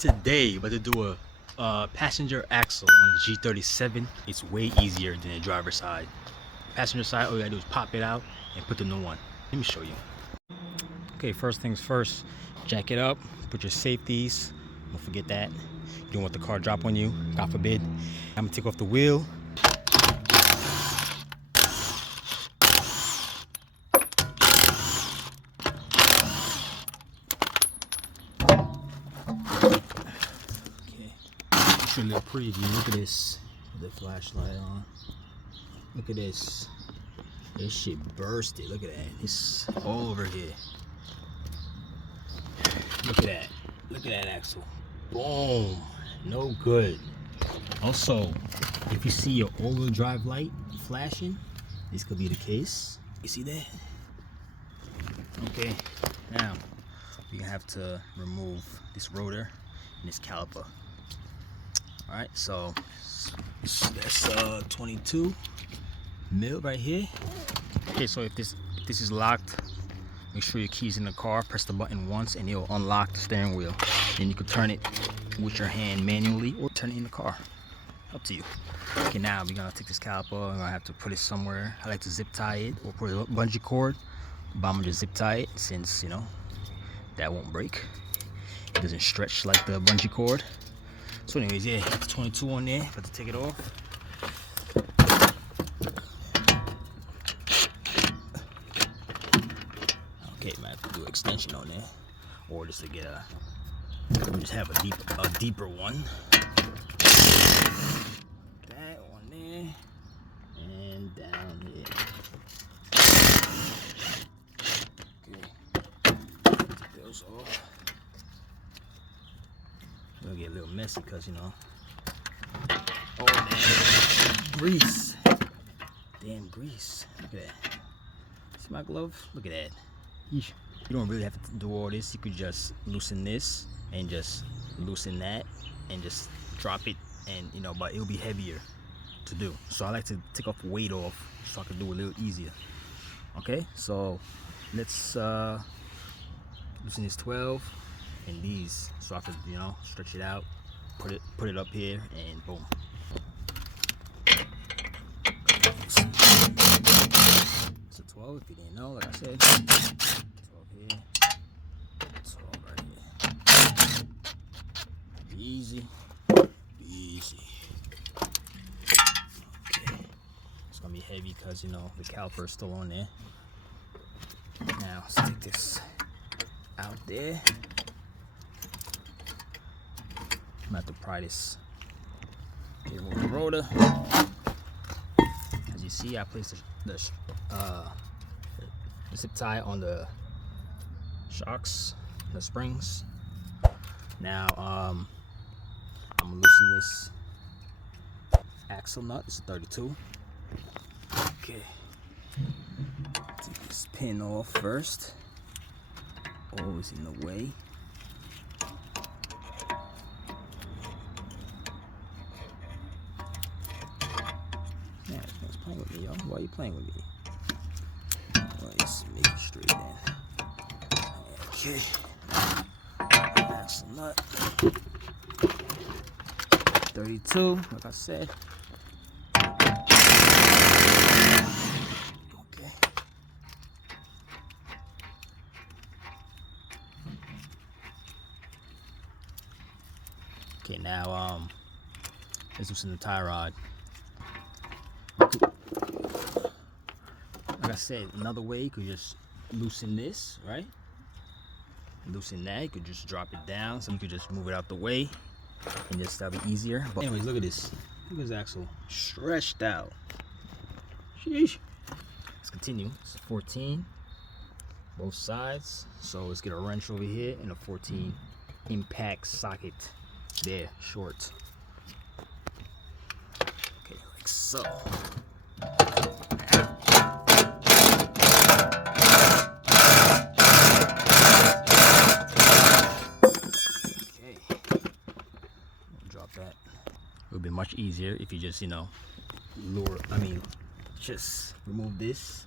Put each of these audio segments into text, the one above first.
Today, about to do a passenger axle on the G37. It's way easier than the driver's side. Passenger side, all you gotta do is pop it out and put the new one. Let me show you. Okay, first things first, jack it up, put your safeties. Don't forget that. You don't want the car drop on you, God forbid. I'm gonna take off the wheel. A little preview. Look at this. With the flashlight on. Look at this. This shit bursted. Look at that. It's all over here. Look at that. Look at that axle. Boom. No good. Also, if you see your all-wheel drive light flashing, this could be the case. You see that? Okay. Now we have to remove this rotor and this caliper. Alright, so that's 22 mil right here. Okay, so if this is locked, make sure your key's in the car. Press the button once and it'll unlock the steering wheel. Then you can turn it with your hand manually or turn it in the car. Up to you. Okay, now we're gonna take this caliper. I'm gonna have to put it somewhere. I like to zip tie it or put a bungee cord, but I'm gonna just zip tie it since, you know, that won't break. It doesn't stretch like the bungee cord. So anyways, yeah, 22 on there, about to take it off. Okay, might have to do an extension on there, or just to get just have a deeper one. That on there, and down here. Okay, take those off. Gonna get a little messy because, you know, oh man, grease, damn grease. Look at that. See my glove? Look at that. You don't really have to do all this. You could just loosen this and just loosen that and just drop it, and you know, but it'll be heavier to do. So I like to take off weight off so I can do it a little easier. Okay, so let's loosen this 12 and these, so I can, you know, stretch it out, put it up here, and boom. It's a 12 if you didn't know, like I said. 12 here, 12 right here. Be easy, be easy. Okay, it's gonna be heavy because, you know, the caliper is still on there. Now let's take this out there. I'm gonna have to pry this cable with the rotor. As you see, I placed the zip tie on the shocks, the springs. Now I'm gonna loosen this axle nut. It's a 32. Okay, take this pin off first. Always in the way. Playing with me, yo. Why are you playing with me? Well, let's make it straight then. Okay. Axle nut. 32, like I said. Okay. Okay, now let's loosen the tie rod. Like I said, another way, you could just loosen this, right? Loosen that, you could just drop it down, so you could just move it out the way, and just that'll be easier. But anyways, look at this. Look at this axle, stretched out. Sheesh. Let's continue. It's 14, both sides. So let's get a wrench over here and a 14 impact socket there, short. Okay, like so. That it would be much easier if you just, you know, just remove this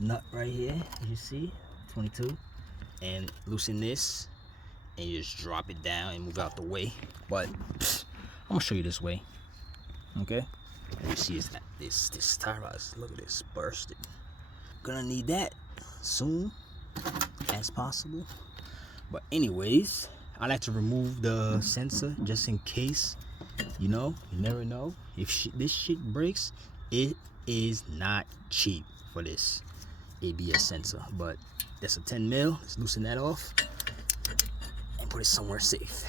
nut right here, as you see, 22, and loosen this and you just drop it down and move out the way. But I'm gonna show you this way. Okay, you see this tie rod, look at this, bursted. Gonna need that soon as possible. But anyways, I like to remove the sensor just in case. You know, you never know. If this shit breaks, it is not cheap for this ABS sensor. But that's a 10 mil. Let's loosen that off and put it somewhere safe.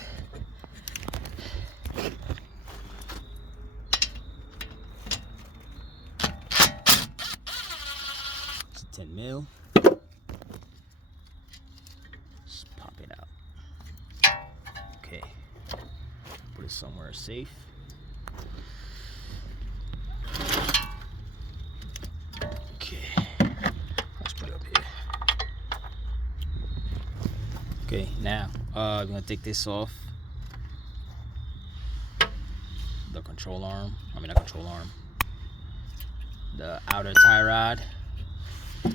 It's a 10 mil. Just pop it out. Okay. Put it somewhere safe. Okay. Let's put it up here. Okay, now we're gonna take this off. The control arm. I mean, not control arm. The outer tie rod.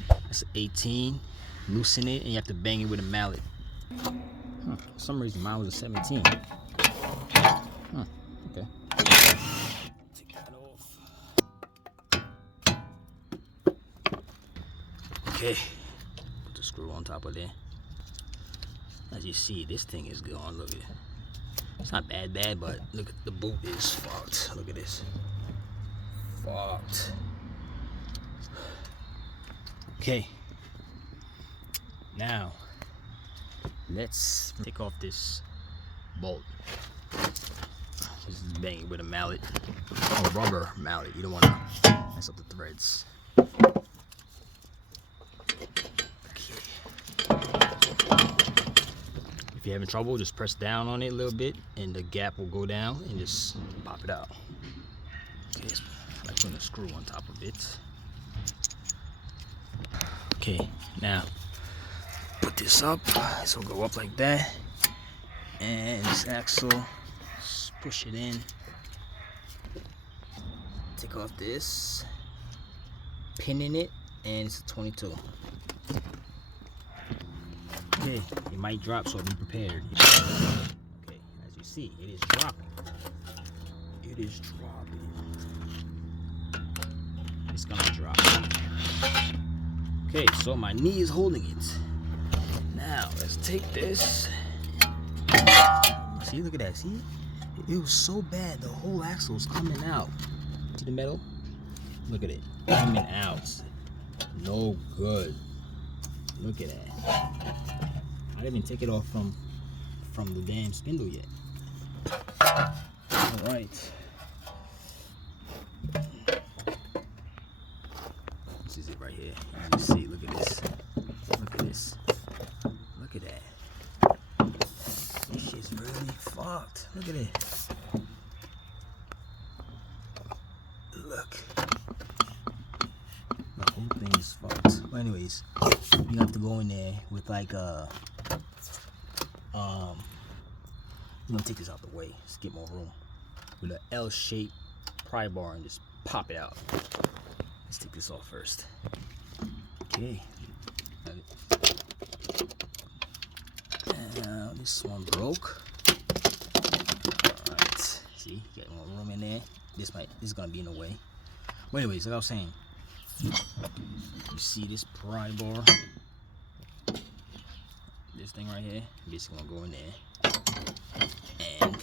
That's 18. Loosen it, and you have to bang it with a mallet. For some reason, mine was a 17. Okay. Take that off. Okay. Put the screw on top of there. As you see, this thing is gone. Look at it. It's not bad, but look at the boot is fucked. Look at this. Fucked. Okay. Now, let's take off this bolt. Just bang it with a mallet. A rubber mallet. You don't want to mess up the threads. If you're having trouble, just press down on it a little bit and the gap will go down and just pop it out. Okay, I like putting a screw on top of it. Okay, now put this up. This will go up like that. And this axle, just push it in. Take off this, pin in it, and it's a 22. Okay, it might drop, so be prepared. Okay, as you see, it is dropping. It is dropping. It's gonna drop. Okay, so my knee is holding it. Now, let's take this. See, look at that, see? It was so bad, the whole axle was coming out. See the metal? Look at it, coming out. No good. Look at that. I didn't even take it off from the damn spindle yet. All right. This is it right here. You see, look at this. Look at this. Look at that. This shit's really fucked. Look at it. Look. The whole thing is fucked. But anyways, you have to go in there with like a I'm gonna take this out the way, just get more room. With an L-shaped pry bar and just pop it out. Let's take this off first. Okay. Now this one broke. Alright. See, get more room in there. This is gonna be in the way. But anyways, like I was saying, you see this pry bar? This thing right here, basically gonna go in there and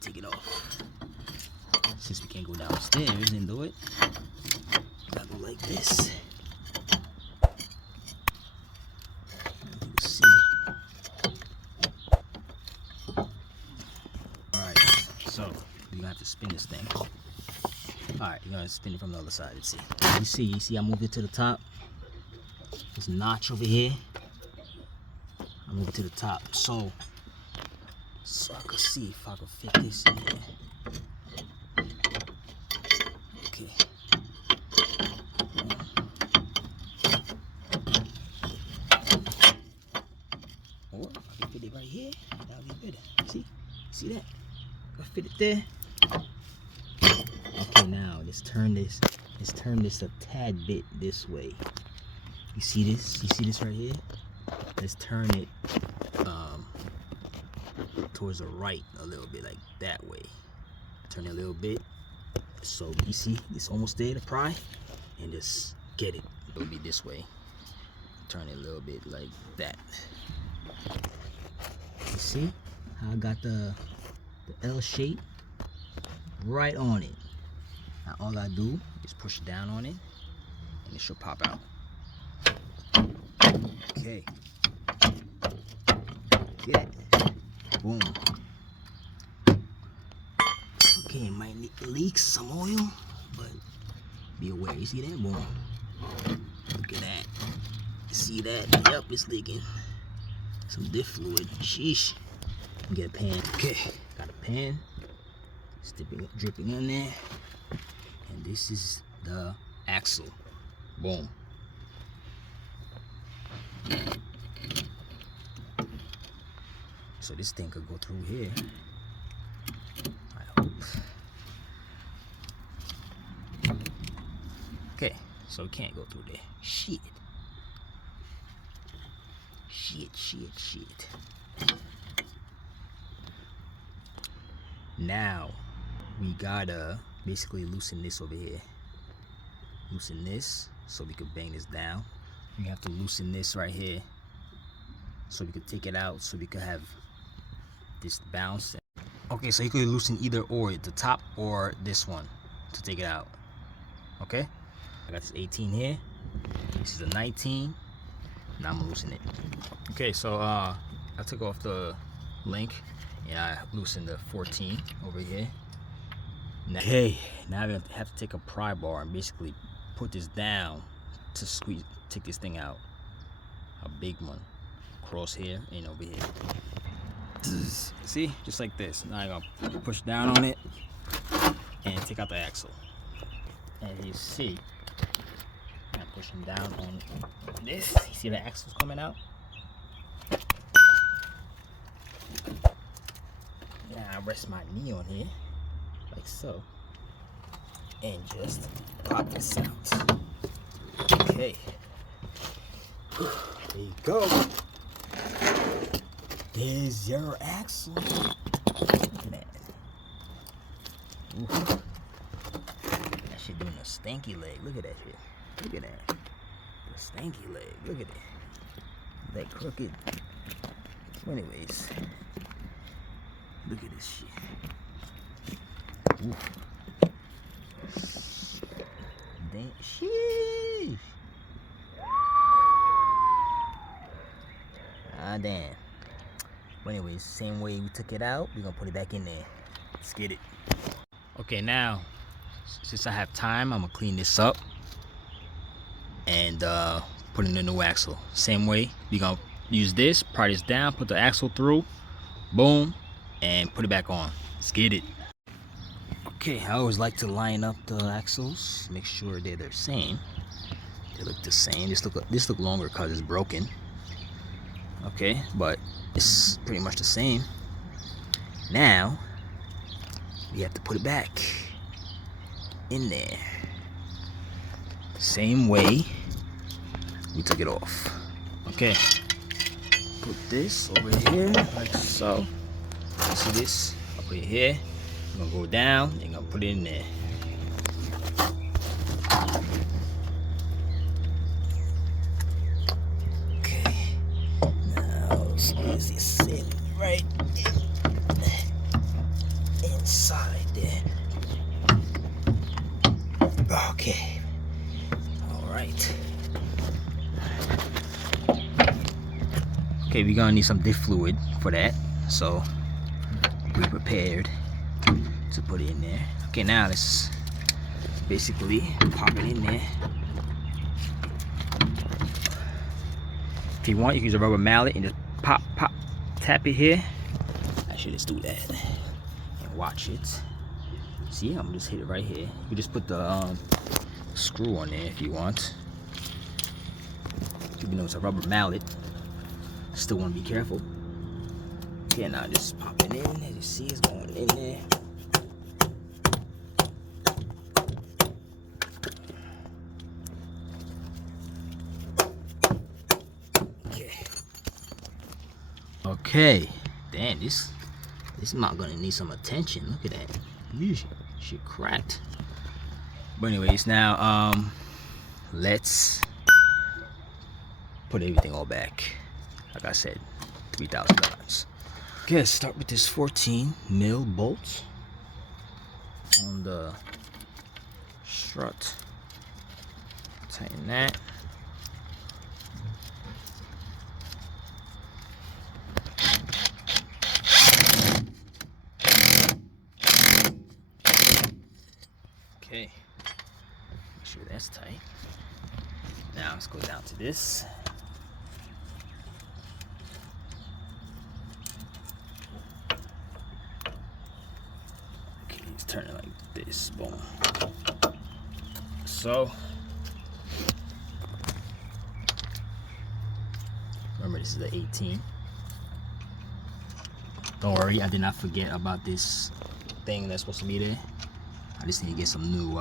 take it off. Since we can't go downstairs and do it, gotta go like this. Alright, so you're gonna have to spin this thing. Alright, you're gonna spin it from the other side. Let's see. You see I moved it to the top. This notch over here, I move it to the top so I can see if I can fit this in there. Okay. Or I can fit it right here. That'll be better. See that? I fit it there. Okay, now let's turn this a tad bit this way. You see this? You see this right here? let's turn it towards the right a little bit, like that way. Turn it a little bit, so you see it's almost there to pry, and just get it. It'll be this way. Turn it a little bit like that. You see how I got the L shape right on it. Now all I do is push down on it, and it should pop out. Okay. Get it. Boom. Okay, it might leak some oil, but be aware. You see that? Boom. Look at that. You see that? Yep, it's leaking. Some diff fluid. Sheesh. Get a pan. Okay, got a pan. It's dripping in there. And this is the axle. Boom. So this thing could go through here. I hope. Okay, so it can't go through there. Shit. Shit. Now we gotta basically loosen this over here. Loosen this so we can bang this down. We have to loosen this right here so we can take it out, so we can have this bounce. Okay, so you could loosen either or, the top or this one, to take it out. Okay, I got this 18 here. This is a 19. Now I'm gonna loosen it. Okay, so I took off the link and I loosened the 14 over here. Now, okay, now I have to take a pry bar and basically put this down to squeeze, take this thing out. A big one, cross here and over here. See, just like this. Now I'm gonna push down on it and take out the axle. And you see, I'm pushing down on this. You see the axle's coming out? Now I rest my knee on here, like so, and just pop this out. Okay, there you go. There's your axle. Look at that. Ooh. That shit doing a stanky leg. Look at that shit. Look at that. The stanky leg. Look at it. That crooked. So anyways, look at this shit. Ooh. Damn. Sheesh. Ah, damn. But anyways, same way we took it out, we're gonna put it back in there. Let's get it. Okay, now, since I have time, I'm gonna clean this up and put in the new axle. Same way, we're gonna use this, pry this down, put the axle through, boom, and put it back on. Let's get it. Okay, I always like to line up the axles, make sure they're the same. They look the same. This look longer because it's broken. Okay, but it's pretty much the same. Now we have to put it back in there, same way we took it off. Okay, put this over here like so. See this? I'll put it here. I'm gonna go down and I'm gonna put it in there. Squeeze this in right inside there. Okay. Alright. Okay, we're gonna need some diff fluid for that. So be prepared to put it in there. Okay, now let's basically pop it in there. If you want, you can use a rubber mallet and just pop, tap it here. Actually, let's do that and watch it. See, I'm gonna just hit it right here. You just put the screw on there if you want. Even though it's a rubber mallet, still want to be careful. Okay, now just pop it in. As you see, it's going in there. Okay, damn, this mount gonna need some attention. Look at that. Yeesh, shit cracked. But anyways, now let's put everything all back. Like I said, 3,000 dollars. Okay, let's start with this 14 mil bolt on the strut. Tighten that. Okay, make sure that's tight. Now let's go down to this. Okay, let's turn it like this. Boom. So, remember this is the 18. Don't worry, I did not forget about this thing that's supposed to be there. I just need to get some new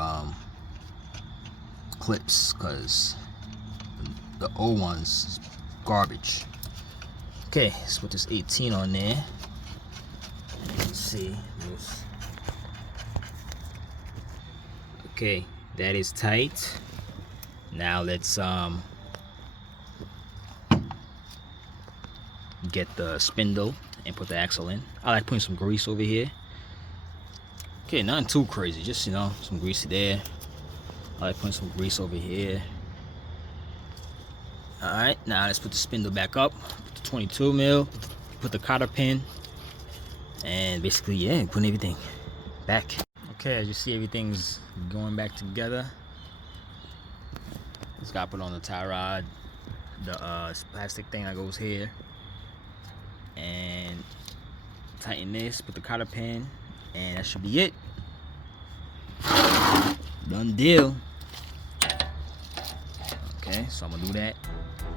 clips because the old ones is garbage. Okay, let's put this 18 on there. Let's see this. Okay, that is tight. Now let's get the spindle and put the axle in. I like putting some grease over here. Okay, nothing too crazy, just, you know, some grease there. I like putting some grease over here. Alright, now let's put the spindle back up. Put the 22 mil, put the cotter pin, and basically, yeah, putting everything back. Okay, as you see, everything's going back together. Just gotta put on the tie rod, the plastic thing that goes here, and tighten this, put the cotter pin, and that should be it. Done deal. Okay, so I'm gonna do that.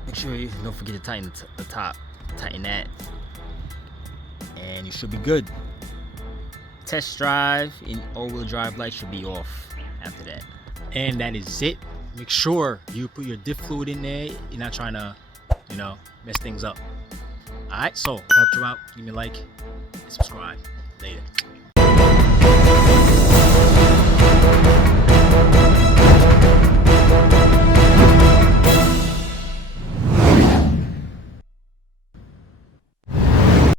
Make sure you don't forget to tighten the top. Tighten that, and you should be good. Test drive and all-wheel drive light should be off after that. And that is it. Make sure you put your diff fluid in there. You're not trying to, you know, mess things up. All right, so help you out. Give me a like and subscribe. Later.